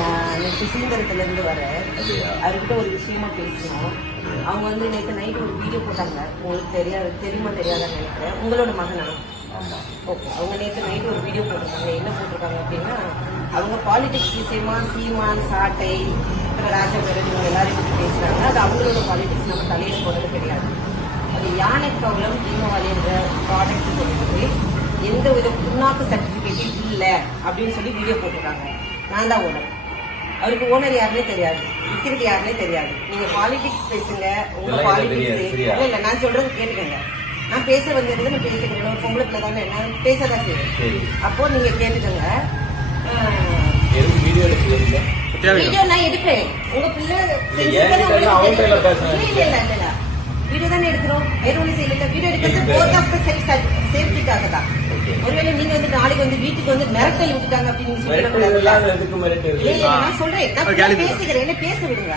நான் சுசீந்திரத்துல இருந்து வரேன். அவர்கிட்ட ஒரு விஷயமா பேசணும். அவங்க வந்து நேற்று நைட்டு ஒரு வீடியோ போட்டாங்க. உங்களுக்கு தெரியுமா தெரியாதான்னு நினைக்கிறேன். உங்களோட மகனா? ஓகே. அவங்க நேற்று நைட்டு ஒரு வீடியோ போட்டிருக்காங்க. என்ன போட்டிருக்காங்க அப்படின்னா, அவங்க பாலிடிக்ஸ் விஷயமா சீமான், சாட்டை, ராஜபேரன் இவங்க எல்லாரையும் பற்றி பேசுறாங்க. அது அவங்களோட பாலிடிக்ஸ், நம்ம தலையில போடுறது கிடையாது. அது யானை கவலம் தீபாவளின்ற ப்ராடக்ட் சொல்லிட்டு எந்த வித புண்ணாக்கு சர்டிபிகேட்டும் இல்லை அப்படின்னு சொல்லி வீடியோ போட்டிருக்காங்க. நான் தான் ஓனர். அவருக்கு ஓனர் யாருன்னே தெரியாது, விற்கிறது யாருன்னே தெரியாது. நீங்க பாலிடிக்ஸ் பேசுங்க, உங்க பாலிடிக்ஸ் இல்ல. நான் சொல்றது கேட்டுக்கங்க. நான் பேச வந்திருந்து நான் பேசுகிறேன். ஒரு பொம்பளை பிள்ளை தானே, நான் பேசதான் செய்வேன். அப்போ நீங்க கேட்டுக்கங்க. வீடியோ நான் எடுப்பேன். உங்க பிள்ளை வீடியோ தானே எடுக்கிறோம். வேற ஒண்ணு செய்யல. வீடியோ எடுக்கிறது போர்ட் ஆஃப் சேஃப்டிக்காக தான். ஒருவேளை நீங்க வந்து நாளைக்கு வந்து வீட்டுக்கு வந்து மிரட்டல் விட்டுட்டாங்க அப்படின்னு நான் சொல்றேன். நான் பேசுகிறேன், என்ன பேச விடுங்க.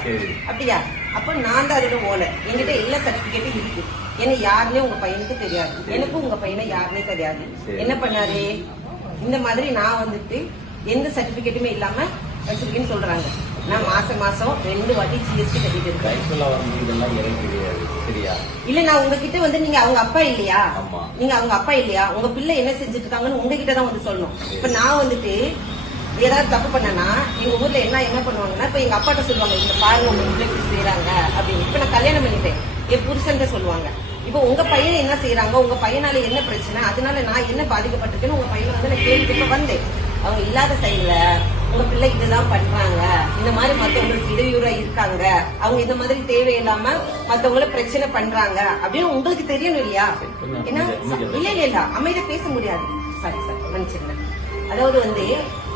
அப்படியா? அப்ப நான் தான் அதோட ஓனர். என்கிட்ட எல்லா சர்டிபிகேட்டும் இருக்கு. என்ன யாருன்னே உங்க பையனுக்கு தெரியாது, எனக்கும் உங்க பையனை யாருன்னே தெரியாது. என்ன பண்ணாரு, இந்த மாதிரி நான் வந்துட்டு எந்த சர்டிபிகேட்டுமே இல்லாம வச்சிருக்கேன்னு சொல்றாங்க. நான் மாசம் 2 வாட்டி ஜிஎஸ்டி கட்டிட்டு இருக்கேன். இல்ல, நான் உங்ககிட்ட வந்து நீங்க அவங்க அப்பா இல்லையா, நீங்க அவங்க அப்பா இல்லையா, உங்க பிள்ளை என்ன செஞ்சுட்டு இருக்காங்கன்னு உங்ககிட்ட தான் வந்து சொல்லணும். இப்ப நான் வந்துட்டு ஏதாவது தப்பு பண்ணனா எங்க ஊர்ல என்ன பண்ணுவாங்கன்னா, இப்ப எங்க அப்பாட்ட சொல்லுவாங்க, இந்த பாருங்க உங்க பிள்ளை இப்படி செய்யறாங்க அப்படின்னு. இப்ப நான் கல்யாணம் பண்ணிட்டேன், என் புருஷன் சொல்லுவாங்க. இப்போ உங்க பையன் என்ன செய்யறாங்க, உங்க பையனால என்ன பிரச்சனை, அதனால நான் என்ன பாதிக்கப்பட்டிருக்கேன்னு உங்க பையனை வந்து நான் கேள்விப்பட்டு வந்தேன். அவங்க இல்லாத சைடுல உங்க பிள்ளை இதுதான் பண்றாங்க, இந்த மாதிரி மத்தவங்களுக்கு இடையூறா இருக்காங்க, அவங்க இந்த மாதிரி தேவையில்லாம மத்தவங்கள பிரச்சனை பண்றாங்க அப்படின்னு உங்களுக்கு தெரியணும் இல்லையா? ஏன்னா இல்ல அமைதியா பேச முடியாது. சாரி மன்னிச்சிருங்க. அதாவது வந்து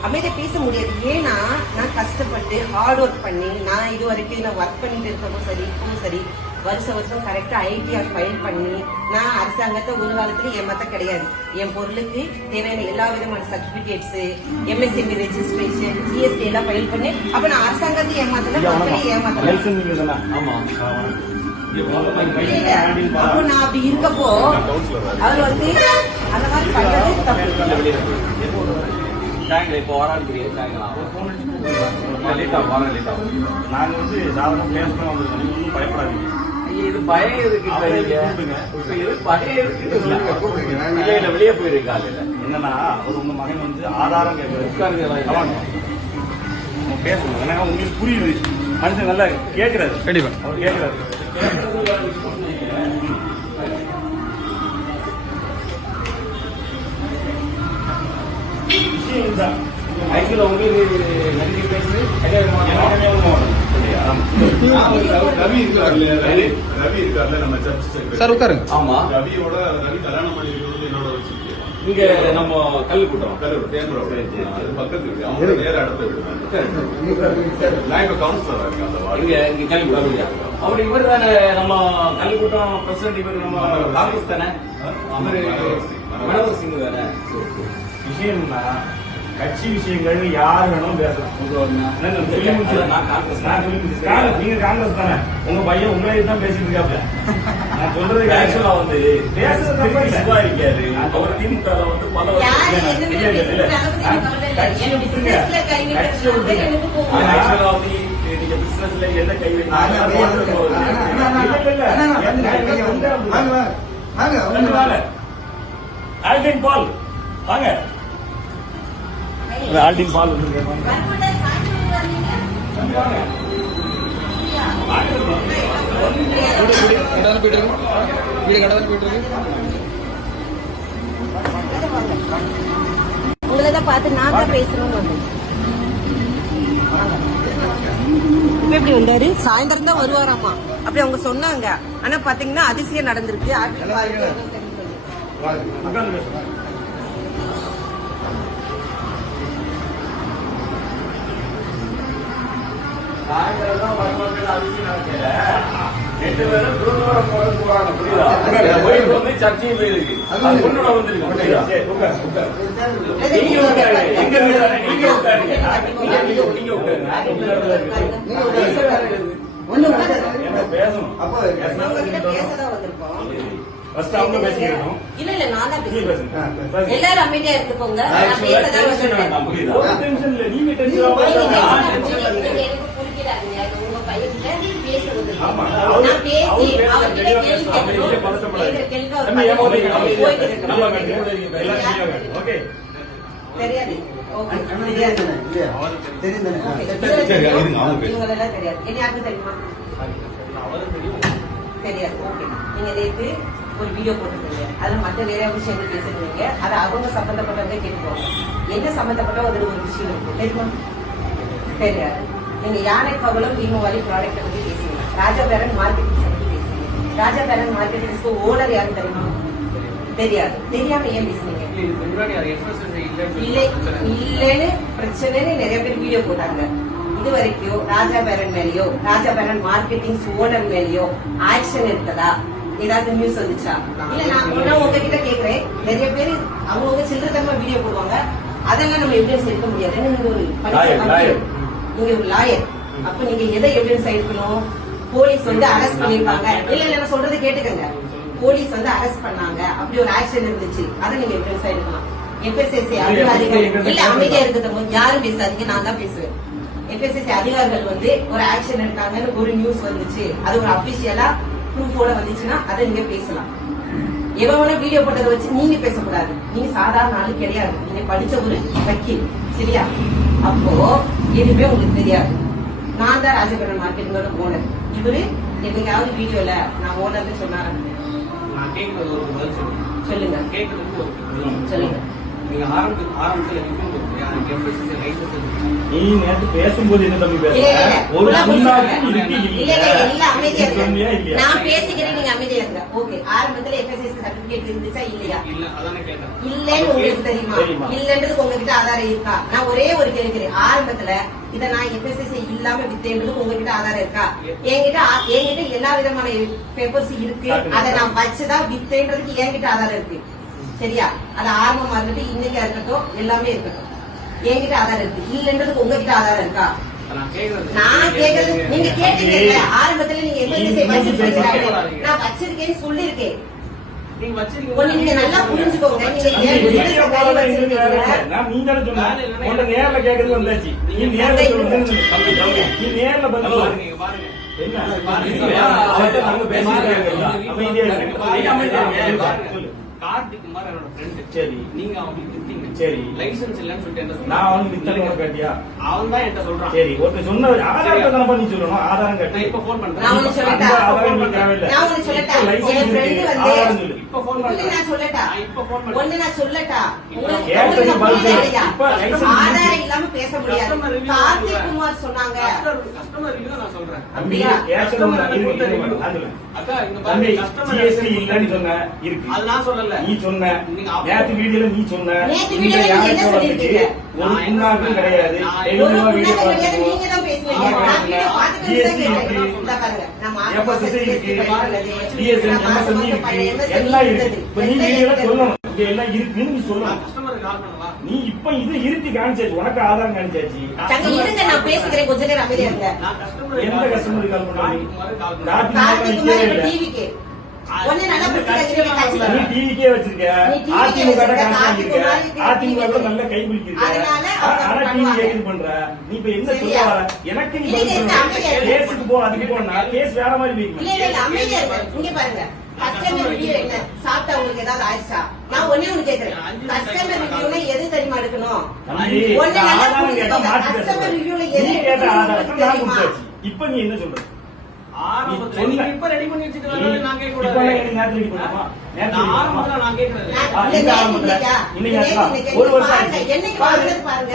அமைதியா பேச முடியாது. ஏன்னா நான் கஷ்டப்பட்டு ஹார்ட் ஒர்க் பண்ணி, நான் இது வரைக்கும் நான் ஒர்க் பண்ணிட்டு இருக்கவும் சரி, இப்பவும் சரி, வருஷம் கரெக்டா ஐடிஆர் ஃபைல் பண்ணி, நான் அரசாங்கத்தை ஒரு காலத்துல ஏமாத்த கிடையாது. என் பொருளுக்கு தேவையான எல்லா விதமான சர்டிபிகேட்ஸ், எம்எஸ்எம்இ ரெஜிஸ்ட்ரேஷன், ஜிஎஸ்டி எல்லாம் ஃபைல் பண்ணி, அப்ப நான் அரசாங்கத்தை ஏமாத்தல, மக்களையும் ஏமாத்தல. அப்போ நான் அப்படி இருக்கப்போ அவர் வந்து அந்த மாதிரி பண்றது தப்பு. இப்போ வராது. நாங்க வந்து சாதாரண பேசணும், பயப்படாதீங்க. இது பயம் இருக்கு. வெளியே போயிருக்காங்க. என்னன்னா அவர் உங்க மகன் வந்து ஆதாரம் கேட்கறாரு, பேசணும். ஏன்னா உங்களுக்கு புரியுது, மனுஷன் நல்லா கேட்கிறாரு. கண்டிப்பா அவர் கேட்கிறாரு. ஆக்சுவலா உங்களுக்கு நன்றி பேசு ரவி இருக்காருல்ல, நம்ம சர்ச் சார் உட்காருங்க. ஆமா, ரவியோட ரவி கல்யாணம் பண்ணிருக்கிறது என்னோட இங்க நம்ம கல்லு கூட்டம் பக்கத்து இருக்கு. அவங்க நேர இடத்த விடுவாங்க. நான் இப்ப கவுன்சிலரா இருக்கேன் அந்த வார்டு. இங்க கல்லு கூட்டம் அப்படி இவர் தானே நம்ம கல்லு கூட்டம் பிரசிடன்ட். இவர் நம்ம காங்கிரஸ் தானே, மனோகர் சிங் தானே. விஷயம்னா கட்சி விஷயங்கள் யாரு வேணும் பேசலாம். நீங்க காங்கிரஸ் தானே, உங்க பையன் உங்களே தான் பேசிட்டு இருக்காப்ல. நான் சொல்றது ஆக்சுவலா வந்து பேசுறது இருக்காரு. அவர் திமுக வந்து பல நீங்க பிசினஸ்ல எந்த கை ஆல்டின் பால் வாங்க. ஆல்டின் பால் உங்களதான் பார்த்து நான் தான் பேசணும்னு வந்தேன். இப்ப எப்படி வந்தாரு? சாயந்தரம் தான் வருவாராமா அப்படி அவங்க சொன்னாங்க. ஆனா பாத்தீங்கன்னா அதிசயம் நடந்திருக்கு. சாயந்தரம் வருவாங்க. அதிசயம் நடக்கல. 2 பேரும் குருவாரம் போறாங்க. புரியுதா? வந்து சர்ச்சையும் போயிருக்கு. அது ஒன்னோட வந்துருக்கு. புரியுதா? நீங்க உட்காருங்க. எங்க நீங்க உட்காருங்க. நீங்க உட்காருங்க. என்ன பேசணும்? அப்போ பேசதான் வந்திருக்கோம். ஃபர்ஸ்ட் அவங்க பேசிக்கணும். இல்ல நான் தான் நீங்க பேசுறேன். பேசுங்க. எல்லாரும் அமைதியா இருந்துக்கோங்க. நான் பேசதான் வந்திருக்கேன். ஒரு டென்ஷன் இல்ல, நீங்க டென்ஷன் நீங்க ஆகாதீங்க. எனக்கு புரிஞ்சிடாதீங்க. உங்க பையன்கிட்ட பேசுறது. ஆமா. நான் பேசி அவர்கிட்ட கேள்வி கேட்கணும். ஓகே. தெரியாது. ஓகே. சரி, இருங்க, அவங்க பேசுங்க. இவங்களெல்லாம் தெரியாது. என்ன யாருக்கு தெரியுமா? தெரியாது. ஓகே. நீங்க நேத்து ஒரு வீடியோ போட்டுருக்கீங்க. அதுல மற்ற வேற விஷயங்கள் பேசுறீங்க. அது அவங்க சம்பந்தப்பட்டவங்க கேட்டுக்கோங்க. என்ன சம்பந்தப்பட்ட ஒரு விஷயம் இருக்கு தெரியுமா? தெரியாது. நீங்க யானை கவலம் தீமவாரி ப்ராடக்ட் பத்தி பேசுறீங்க. ராஜா பேரன் மார்க்கெட்டிங் பத்தி பேசுறீங்க. ராஜா பேரன் மார்க்கெட்டிங்ஸ்க்கு ஓனர் யாரு தெரியுமா? தெரியாது. தெரியாம ஏன் பேசுறீங்க? இல்லன்னு பிரச்சனைன்னு நிறைய பேர் வீடியோ போட்டாங்க. இது வரைக்கும் ராஜா பேரன் மேலயோ ராஜா பேரன் மார்க்கெட்டிங் ஓனர் மேலயோ ஆக்ஷன் எடுத்ததா ஏதாவது நியூஸ் வந்துச்சா? இல்ல நான் உங்ககிட்ட கேக்குறேன். நிறைய பேர் அவங்க சில்லறதமா வீடியோ போடுவாங்க. அதெல்லாம் நம்ம எவிடன்ஸ் எடுக்க முடியாது. நீங்க ஒரு நீங்க ஒரு லாயர். அப்ப நீங்க எதை எவிடன்ஸ் எடுக்கணும்? போலீஸ் வந்து அரெஸ்ட் பண்ணிருக்காங்க. இல்ல நான் சொல்றது கேட்டுக்கங்க. போலீஸ் வந்து அரெஸ்ட் பண்ணாங்க. அப்படி ஒரு ஆக்ஷன் இருந்துச்சு. அதை நீங்க எவிடன்ஸ் எடுக்கலாம். FSSAI அதிகாரிகள் இல்ல அமைதியா இருக்கிறது யாரும் பேசாதீங்க, நான் தான் பேசுவேன். FSSAI அதிகாரிகள் வந்து ஒரு ஆக்ஷன் எடுத்தாங்கன்னு ஒரு நியூஸ் வந்துச்சு. அது ஒரு அபிஷியலா ப்ரூஃபோட வந்துச்சுன்னா அதை நீங்க பேசலாம். எவன வீடியோ போட்டதை வச்சு நீங்க பேசக்கூடாது. நீங்க சாதாரண ஆளு கிடையாது. நீங்க படிச்ச ஒரு வக்கீல், சரியா? அப்போ எதுவுமே உங்களுக்கு தெரியாது. நான் தான் ராஜபுரம் மார்க்கெட்டோட ஓனர். இவரு என்னைக்காவது வீடியோல நான் ஓனர்னு சொன்னாரு? நான் கேட்கறது ஒரு பதில் சொல்லுங்க. கேட்கறதுக்கு ஒரு சொல்லுங்க. நீங்க ஆரம்பத்துல நிற்கும் போது எனக்கு FSSAI லைசன்ஸ் இருக்கு. நீ நேத்து பேசும்போது என்ன தம்பி இல்ல, இல்ல, இல்ல. ஒரு உள்ள முன்னாடி இல்ல, இல்ல, இல்ல, அமைதியா சொன்னியா இருங்க. இல்லையா? நான் பேசிக்கிறேன், நீங்க அமைதியா இருங்க. ஓகே. ஆரம்பத்துல FSSAI சர்டிபிகேட் இருந்துச்சா இல்லையா? இல்ல அதானே கேட்டேன். இல்லன்னு உங்களுக்கு தெரியுமா? இல்லன்றதுக்கு உங்ககிட்ட ஆதாரம் இருக்கா? நான் ஒரே ஒரு கேட்கிறேன். ஆரம்பத்துல இத நான் FSSAI இல்லாம வித்தேன்றதுக்கு உங்ககிட்ட ஆதாரம் இருக்கா? என்கிட்ட எல்லா விதமான பேப்பர்ஸ் இருக்கு. அதை நான் வச்சுதான் வித்தேன்றதுக்கு என்கிட்ட ஆதாரம் இருக்கு, சரியா? அது ஆரம்பமா இருக்கட்டும், இன்னைக்கா இருக்கட்டும், எல்லாமே இருக்கட்டும், என்கிட்ட ஆதாரம் இருக்கு. இல்லன்றதுக்கு உங்ககிட்ட ஆதாரம் இருக்கா? நான் கேக்குறது நீங்க கேட்டீங்கல்ல. ஆரம்பத்துல நீங்க FSSAI வச்சிருக்கீங்க. நான் வச்சிருக்கேன்னு சொல்லிருக்கேன். நீங்க வச்சிருக்கீங்க. ஒண்ணு நீங்க நல்லா புரிஞ்சுக்கோங்க. நீங்க ஏன் business கையில வச்சிருக்கீங்க? நான் நீ தானே சொன்ன. உன்கிட்ட நேர்ல கேக்குறது வந்தாச்சு. நீ நேர்ல சொல்லுங்க. நீ நேர்ல பதில் சொல்லுங்க. பாருங்க என்ன? அவர்கிட்ட நாங்க பேசிக்கிறோம். அமைதியா இருங்க. சொல்லு. கார்த்திக் குமார் என்னோட ஃப்ரெண்ட். சரி. நீங்க அவங்களுக்கு வித்தீங்க. சரி. லைசன்ஸ் இல்லன்னு சொல்லிட்டு என்ன நான் அவனுக்கு வித்தேன்னு கேட்டியா? அவன் தான் என்கிட்ட சொல்றான். சரி. ஒருத்தர் சொன்ன ஆதாரத்தை தானே நீ சொல்லணும். ஆதாரம் கேட்டு நான் இப்ப போன் பண்றேன். நான் உனக்கு சொல்லட்டா? ஆதாரம் நீ தேவையில்லை. நான் உனக்கு சொல்லட்டா? லைசன்ஸ் என் friend இருக்கு. வந்து ஆதாரம் சொல்லு. இப்ப போன் ஒண்ணு பண்றேன். நான் சொல்லட்டா? நான் இப்ப போன் பண்றேன். ஒண்ணு நான் சொல்லட்டா? உங்களுக்கு கேட்டதுக்கு பதில் புரியுதா சொல்லு. இல்லையா? இப்ப லைசன்ஸ் ஆதாரம் இல்லாம பேச முடியாது. Customer review கார்த்திக் குமார் சொன்னாங்க. கஸ்டமர் ரிவ்யூ நான் சொல்றேன். தம்பி, கேட்கணும். அக்கா இங்க தம்பி, பாருங்க கஸ்டமர் GST இல்லன்னு சொன்ன இருக்கு. அது நான் சொல்லல. நீ சொன்ன. நீங்க நேத்து வீடியோல நீ சொன்ன. நேத்து வீடியோல நீங்க என்ன சொல்லிருக்கீங்க? ஒரு புண்ணாக்கும் கிடையாது. தெளிவா வீடியோ பார்த்துக்கோ. நீங்க தான் பேசுனீங்க. நான் வீடியோ பார்த்துட்டு தான் கேட்டேன். இந்த பாருங்க. நான் FSSAI இருக்கு. DSN, MSN இருக்கு. எல்லாம் இருக்கு. இப்ப நீ வீடியோல சொல்லணும். இங்க எல்லாம் இருக்குன்னு நீ சொல்லணும். கஸ்டமருக்கு கால் பண்ணவா? நீ இப்ப இது இருக்கு காமிச்சாச்சு. உனக்கு ஆதாரம் காமிச்சாச்சு. தங்க இருங்க, நான் பேசிக்கிறேன். கொஞ்ச நேரம் அமைதியா இருங்க. நான் கஸ்டமர் எந்த கஸ்டமருக்கு கால் பண்ணாங்க? கால் கார்த்திக் குமார் இப்ப டிவிக்கு ஒண்ணு நல்லா நீ டிவிக்கே வச்சிருக்க. அதிமுக காமிச்சிருக்க. அதிமுக கூட நல்ல கை பிடிச்சிருக்க. ஆனா டிவி கேக்குது பண்ற. நீ இப்ப என்ன சொல்ல வர? எனக்கு நீ கேஸுக்கு போ, அதுக்கு போனா கேஸ் வேற மாதிரி போயிருக்கு. இல்ல இல்ல அமைதியா இருங்க. இங்க பாருங்க. கஸ்டமர் ரிவ்யூ என்ன? சாப்பிட்டா உங்களுக்கு ஏதாவது ஆயிடுச்சா? நான் ஒண்ணே ஒண்ணு கேக்குறேன். கஸ்டமர் ரிவ்யூல எது தெரியுமா எடுக்கணும்? ஒண்ணு நல்லா புரிஞ்சுக்கோங்க. கஸ்டமர் ரிவ்யூல எது நீ கேட்ட ஆதாரத்தை எடுக்கணும் நான் தெரியுமா? கொடுத்தாச்சு. இப்ப நீ என்ன சொல்ற? ஆரம்பத்துல நீங்க இப்ப ரெடி பண்ணி வச்சிருக்கீங்க. நான் கேட்க இப்ப கூடாது. எனக்கு நேத்து ரெடி பண்ணுமா? நேத்து நான் ஆரம்பத்துல நான் கேக்குறேன். இந்த ஆரம்பத்துல இன்னைக்கு ஒரு வருஷம் ஆயிடுச்சு. என்னைக்கு வாங்குறது பாருங்க.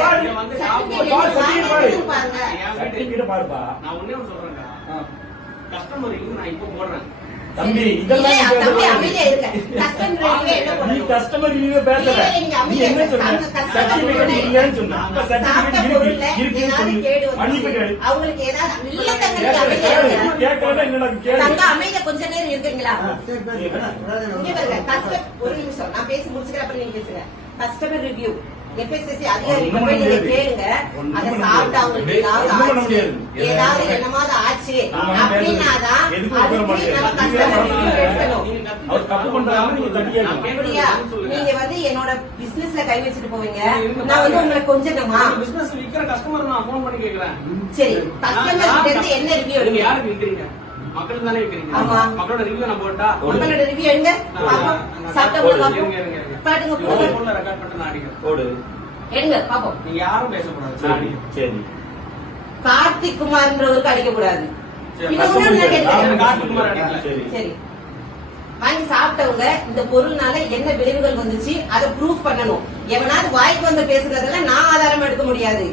பாருங்க. சர்டிபிகேட் பாருப்பா. நான் ஒண்ணே ஒண்ணு சொல்றேன்டா. கஸ்டமர் ரிவ்யூ நான் இப்ப போடுறேன். தம்பி இதெல்லாம் நீ தம்பி பேச அமைதியா இருங்க. கஸ்டமர் ரிவ்யூ என்ன நீ பண்ணணும்? கஸ்டமர் ரிவ்யூ பேசல. நீ என்ன சொன்ன? சர்டிபிகேட் இல்லன்னு சொன்ன. அப்ப சர்டிபிகேட் இருக்குன்னு சொல்லு. மன்னிப்பு கேளு. அவங்களுக்கு ஏதாவது இல்ல தங்க, நீங்க அமைதியா இருங்க. கேட்கறதா என்னடா கேளு. தங்க அமைதியா கொஞ்ச நேரம் இருக்கீங்களா? இங்க பாருங்க. ஒரு நிமிஷம் நான் பேசி முடிச்சுக்கிறேன், அப்புறம் நீங்க பேசுங்க. கஸ்டமர் ரிவ்யூ FSSC அதிகாரிகிட்ட போய் நீங்க கேளுங்க. அதை சாப்பிட்டு அவங்களுக்கு ஏதாவது என்னமாவது ஆச்சு அப்படின்னாதான் அதுக்கு நம்ம கஷ்டம் எடுக்கணும். அப்படியா? நீங்க வந்து என்னோட பிசினஸ்ல கை வச்சுட்டு போவீங்க, நான் வந்து உங்களை கொஞ்சமா பிசினஸ் விக்கிற கஸ்டமர் நான் போன் பண்ணி கேக்குறேன். சரி, கஸ்டமர் கிட்ட இருந்து என்ன ரிவ்யூ நீங்க எடுங்க? யாருக்கு விக்கிறீங்க? மக்களுக்கு தானே விக்கிறீங்க. ஆமா. மக்களோட ரிவ்யூ நான் போட்டா உங்களோட ரிவ்யூ எடுங்க. பாப்போம். சாப்பிட்டவங்க பாப்போம். பாருங்க, போன்ல ரெக்கார்ட் பண்ணிட்டு நான் அடிக்கிறேன். போடு. எடுங்க பாப்போம். நீங்க யாரும் பேசக்கூடாது. நான் அடிக்கிறேன். சரி. கார்த்திக் குமார்ன்றவருக்கு அடிக்க கூடாது. சரி, இது முன்னாடி நான் கேட்கிறேன். கார்த்திக் குமார் அடிக்கல. சரி. சரி, வாங்கி சாப்பிட்டவங்க இந்த பொருள்னால என்ன விளைவுகள் வந்துச்சு அதை ப்ரூஃப் பண்ணணும். எவனாவது வாய்க்கு வந்து பேசுறதெல்லாம் நான் ஆதாரம் எடுக்க முடியாது.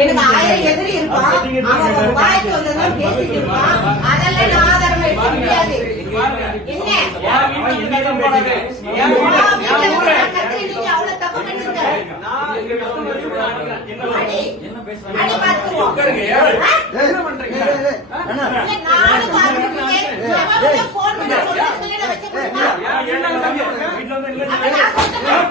எனக்கு 1000 எதிரி இருப்பான், அவன் ஒரு வாய்க்கு வந்ததான் பேசிட்டு இருப்பான், அதெல்லாம் நான் ஆதாரம் எடுக்க முடியாது. என்ன நீங்க அவ்வளவு தப்பு பண்ணிருக்க? அடி பார்த்துருவோம். என்ன பண்றீங்க? இல்ல, நானும் பார்த்துருக்கேன். எவனும் போன் பண்ணி சொல்றதுக்கு நான் வச்சு கொடுப்பா. அப்ப நான் சொல்றேன்.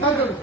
Thank you.